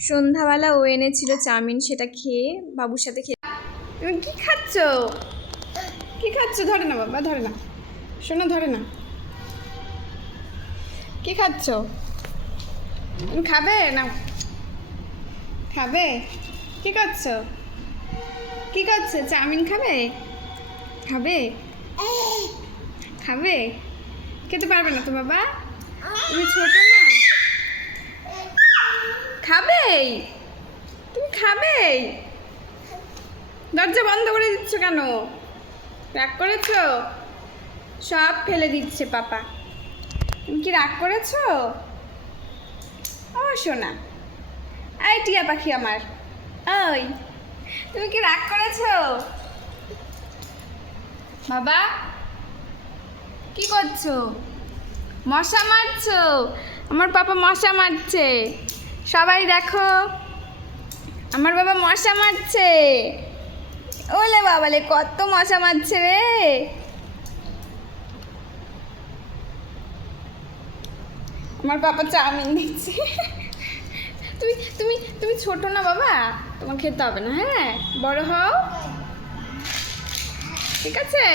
সন্ধ্যাবেলা ও এনেছিল চাউমিন, সেটা খেয়ে বাবুর সাথে খেয়ে। তুমি কি খাচ্ছ? কি খাচ্ছ? ধরে না বাবা, ধরে না, শোনো, ধরে না। কি খাচ্ছ? তুমি খাবে না? খাবে? কি করছো? কি করছো? চাউমিন খাবে? খাবে? খাবে? খেতে পারবে না তো বাবা, তুমি ছোট না। খাবেই, তুমি খাবেই। দরজা বন্ধ করে দিচ্ছ কেন? রাগ করেছো? সব ফেলে দিচ্ছে পাপা। তুমি কি রাগ করেছো? ও সোনা, এই টিয়া পাখি আমার, ওই তুমি কি রাগ করেছো? বাবা কি করছো? মশা মারছো? আমার পাপা মশা মারছে, সবাই দেখো, আমার বাবা মশা মারছে। ওলে বাবালে, কত মশা মারছে রে। আমার পাপা চাউমিন দিচ্ছে। তুমি তুমি তুমি ছোট না বাবা, তোমার খেতে হবে না, হ্যাঁ, বড় হও, ঠিক আছে।